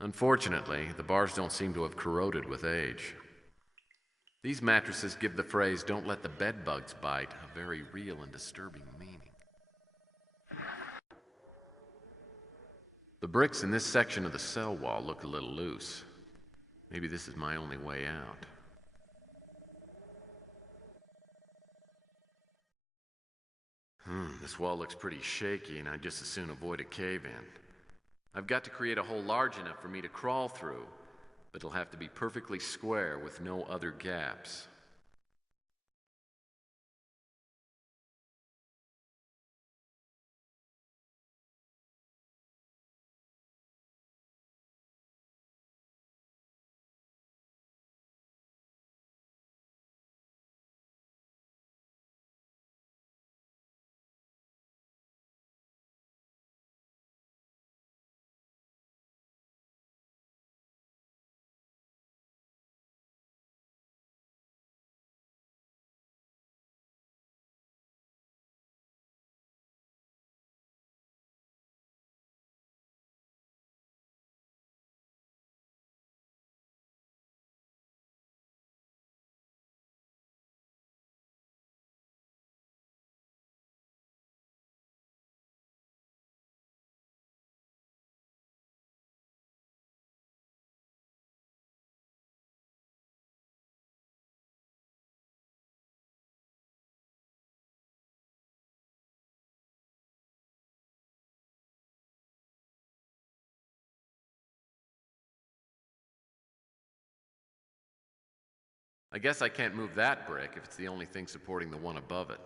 Unfortunately, the bars don't seem to have corroded with age. These mattresses give the phrase, "don't let the bed bugs bite," a very real and disturbing meaning. The bricks in this section of the cell wall look a little loose. Maybe this is my only way out. This wall looks pretty shaky, and I'd just as soon avoid a cave-in. I've got to create a hole large enough for me to crawl through, but it'll have to be perfectly square with no other gaps. I guess I can't move that brick if it's the only thing supporting the one above it.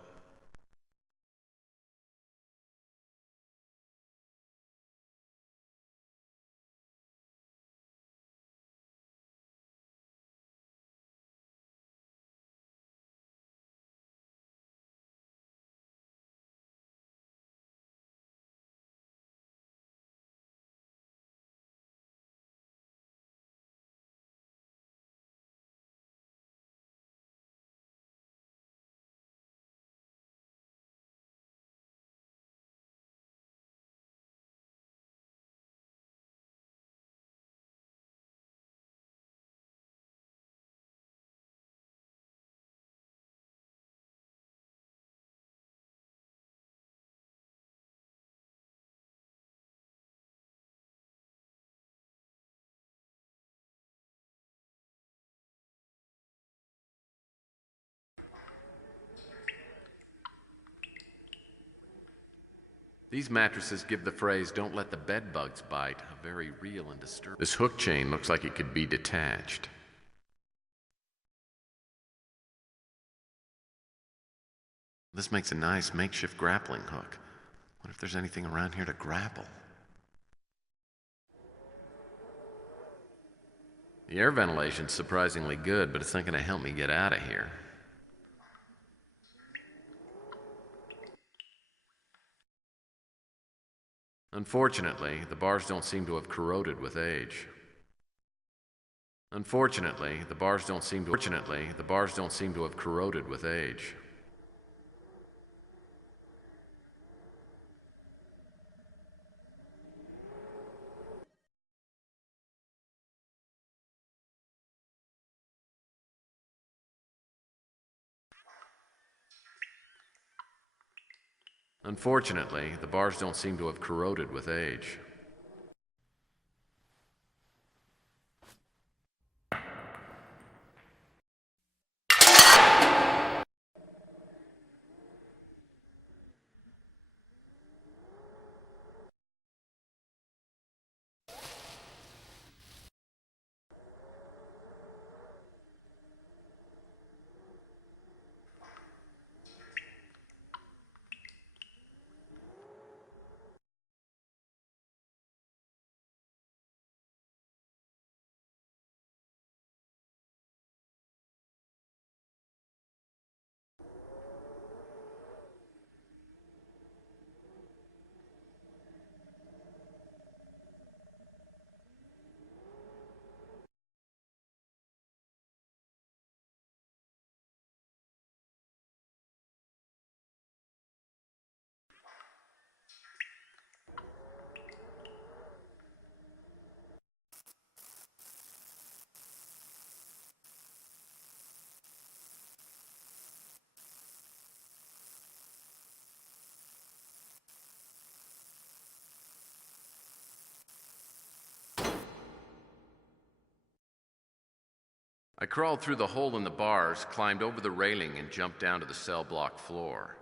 These mattresses give the phrase, "don't let the bed bugs bite," a very real and disturbing. This hook chain looks like it could be detached. This makes a nice makeshift grappling hook. What if there's anything around here to grapple? The air ventilation's surprisingly good, but it's not going to help me get out of here. Unfortunately, the bars don't seem to have corroded with age. Unfortunately, the bars don't seem to have corroded with age. Unfortunately, the bars don't seem to have corroded with age. I crawled through the hole in the bars, climbed over the railing, and jumped down to the cell block floor.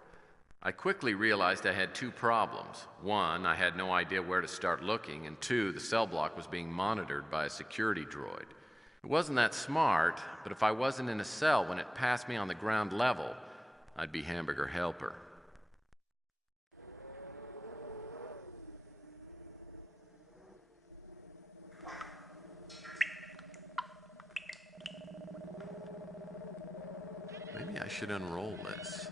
I quickly realized I had two problems. One, I had no idea where to start looking, and two, the cell block was being monitored by a security droid. It wasn't that smart, but if I wasn't in a cell when it passed me on the ground level, I'd be Hamburger Helper. Maybe I should unroll this.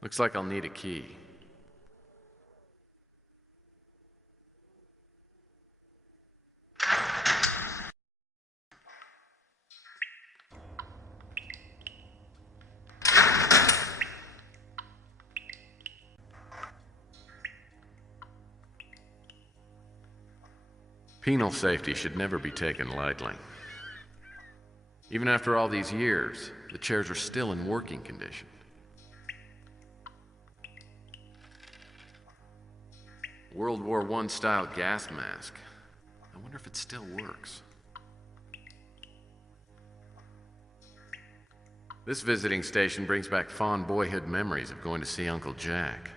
Looks like I'll need a key. Penal safety should never be taken lightly. Even after all these years, the chairs are still in working condition. World War I style gas mask. I wonder if it still works. This visiting station brings back fond boyhood memories of going to see Uncle Jack.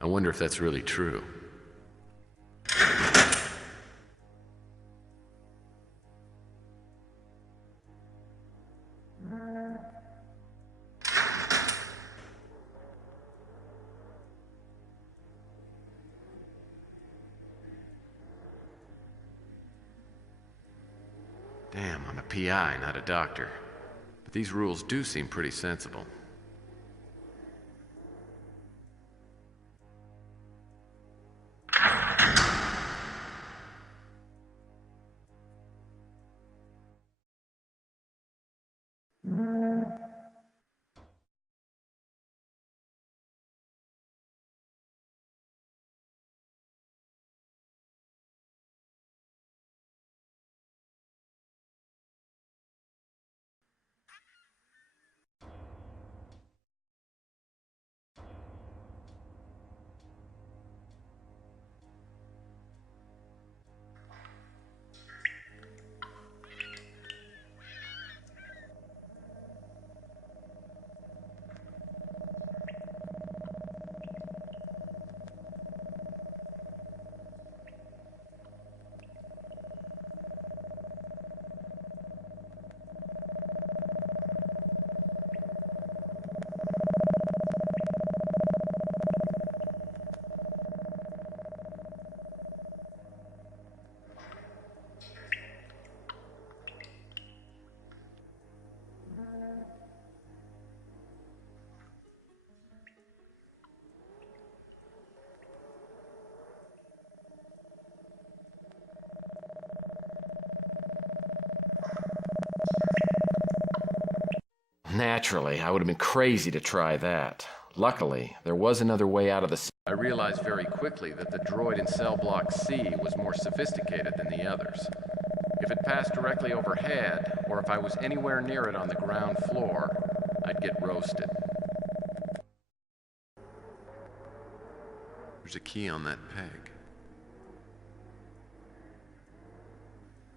I wonder if that's really true. Damn, I'm a PI, not a doctor. But these rules do seem pretty sensible. Naturally, I would have been crazy to try that. Luckily, there was another way out of the... I realized very quickly that the droid in cell block C was more sophisticated than the others. If it passed directly overhead, or if I was anywhere near it on the ground floor, I'd get roasted. There's a key on that peg.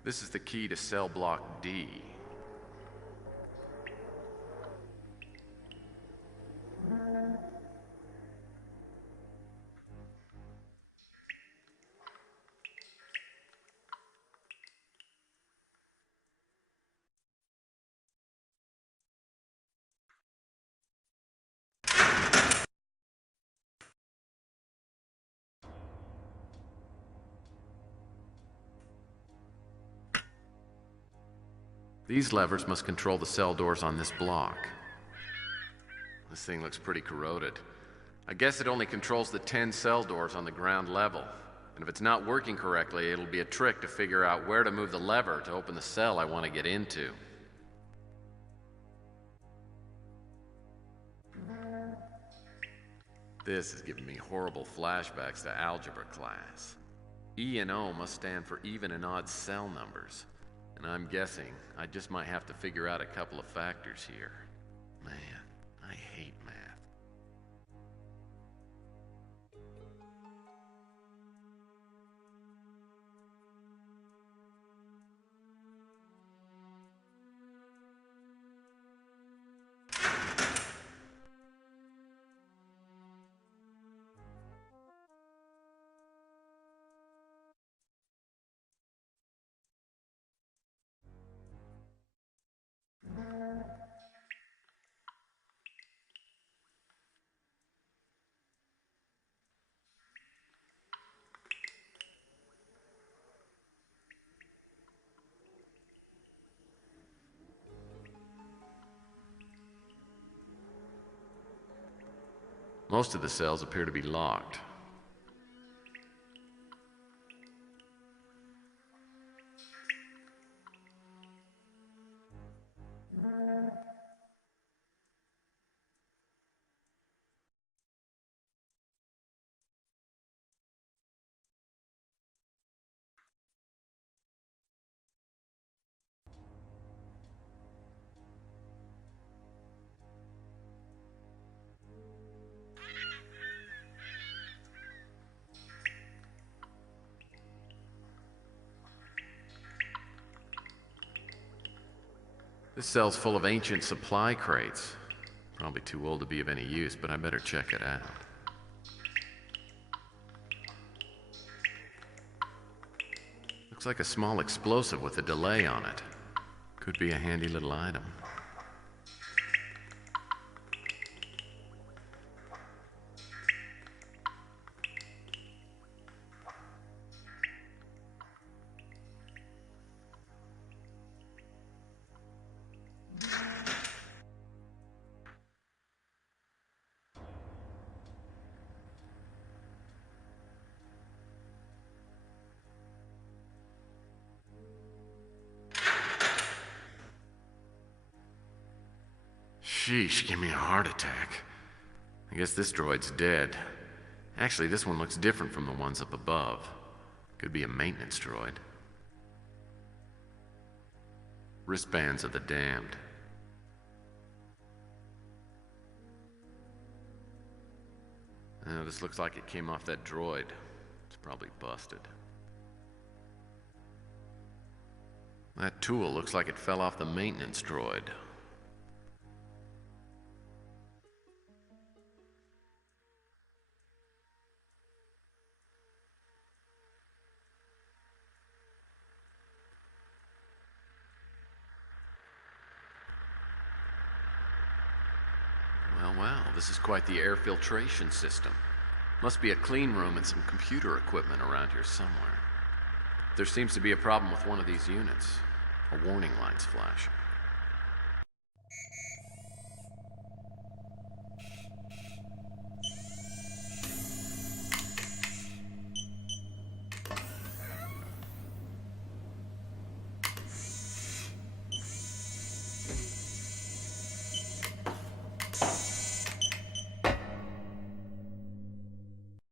This is the key to cell block D. These levers must control the cell doors on this block. This thing looks pretty corroded. I guess it only controls the 10 cell doors on the ground level. And if it's not working correctly, it'll be a trick to figure out where to move the lever to open the cell I want to get into. This is giving me horrible flashbacks to algebra class. E and O must stand for even and odd cell numbers. And I'm guessing I just might have to figure out a couple of factors here. Man, I hate math. Most of the cells appear to be locked. This cell's full of ancient supply crates. Probably too old to be of any use, but I better check it out. Looks like a small explosive with a delay on it. Could be a handy little item. Sheesh, give me a heart attack. I guess this droid's dead. Actually, this one looks different from the ones up above. Could be a maintenance droid. Wristbands of the damned. This looks like it came off that droid. It's probably busted. That tool looks like it fell off the maintenance droid. Well, this is quite the air filtration system. Must be a clean room and some computer equipment around here somewhere. There seems to be a problem with one of these units. A warning light's flashing.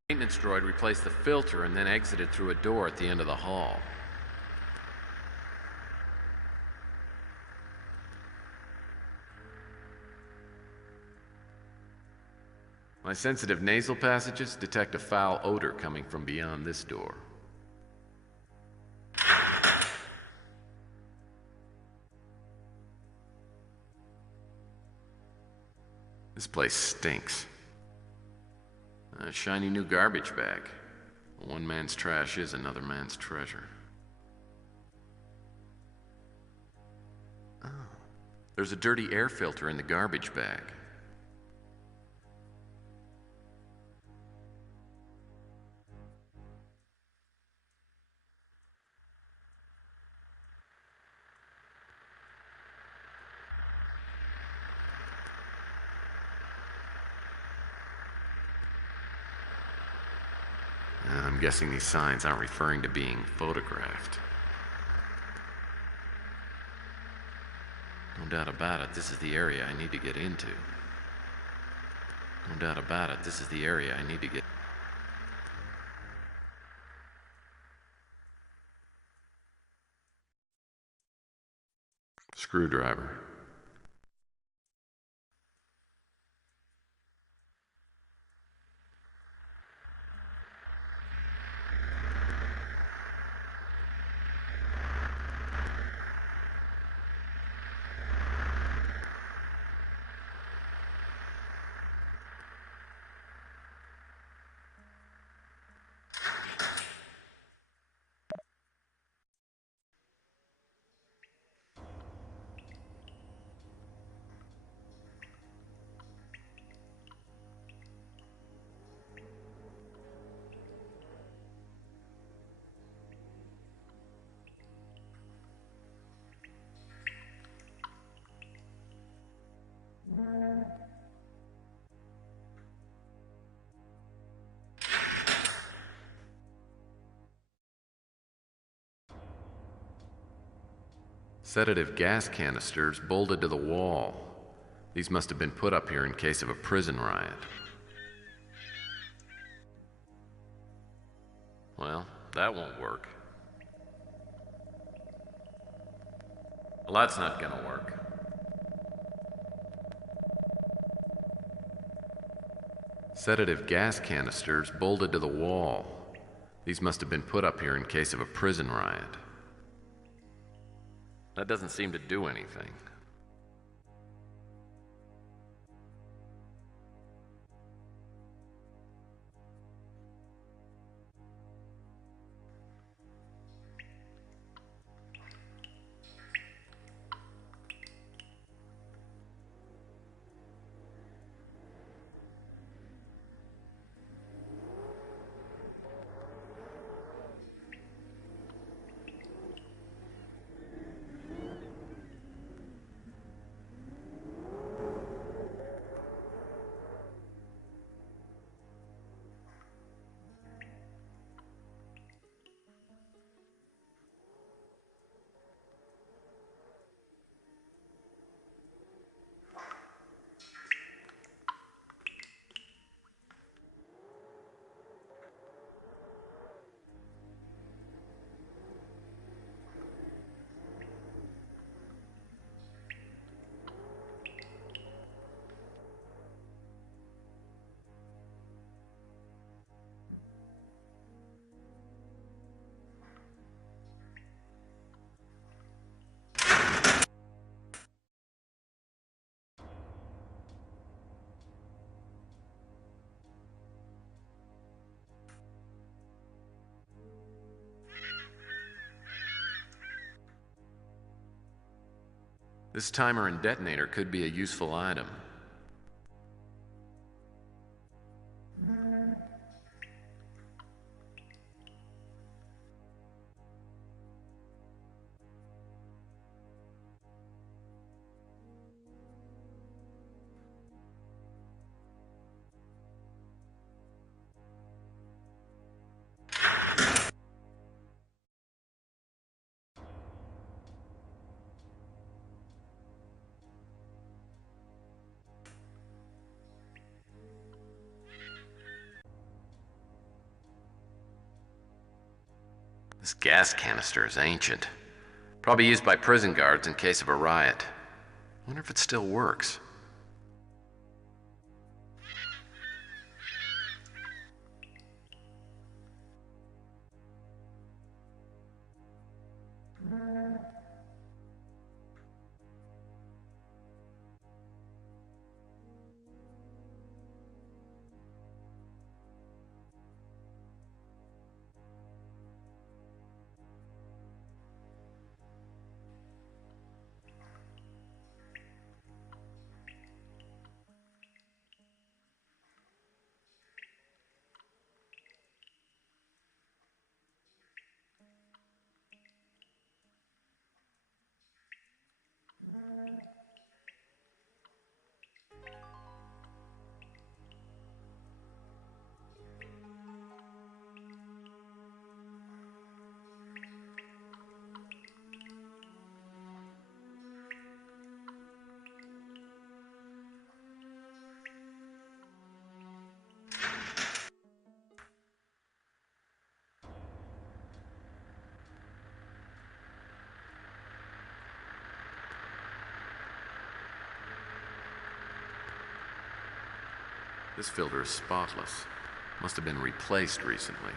The maintenance droid replaced the filter and then exited through a door at the end of the hall. My sensitive nasal passages detect a foul odor coming from beyond this door. This place stinks. A shiny new garbage bag. One man's trash is another man's treasure. Oh. There's a dirty air filter in the garbage bag. guessing these signs aren't referring to being photographed. No doubt about it, this is the area I need to get into. No doubt about it, this is the area I need to get. Screwdriver. Sedative gas canisters bolted to the wall. These must have been put up here in case of a prison riot. Well, that won't work. Well, that's not gonna work. Sedative gas canisters bolted to the wall. These must have been put up here in case of a prison riot. That doesn't seem to do anything. This timer and detonator could be a useful item. This gas canister is ancient. Probably used by prison guards in case of a riot. Wonder if it still works. This filter is spotless. Must have been replaced recently.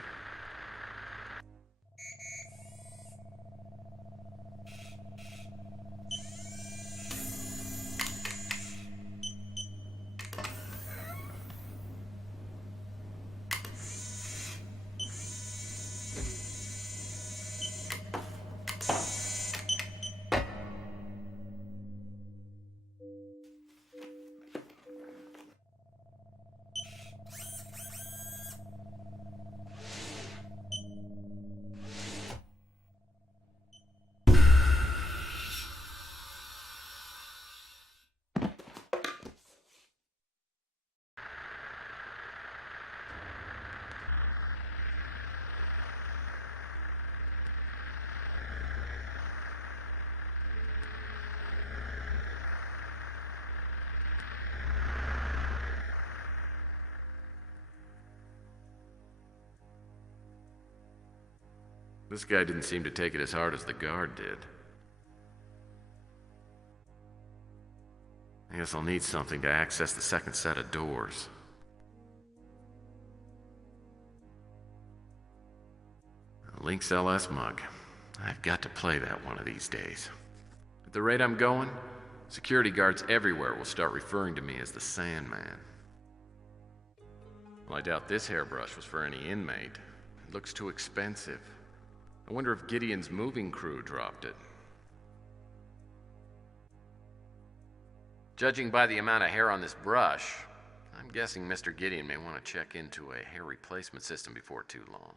This guy didn't seem to take it as hard as the guard did. I guess I'll need something to access the second set of doors. A Lynx LS mug. I've got to play that one of these days. At the rate I'm going, security guards everywhere will start referring to me as the Sandman. Well, I doubt this hairbrush was for any inmate. It looks too expensive. I wonder if Gideon's moving crew dropped it. Judging by the amount of hair on this brush, I'm guessing Mr. Gideon may want to check into a hair replacement system before too long.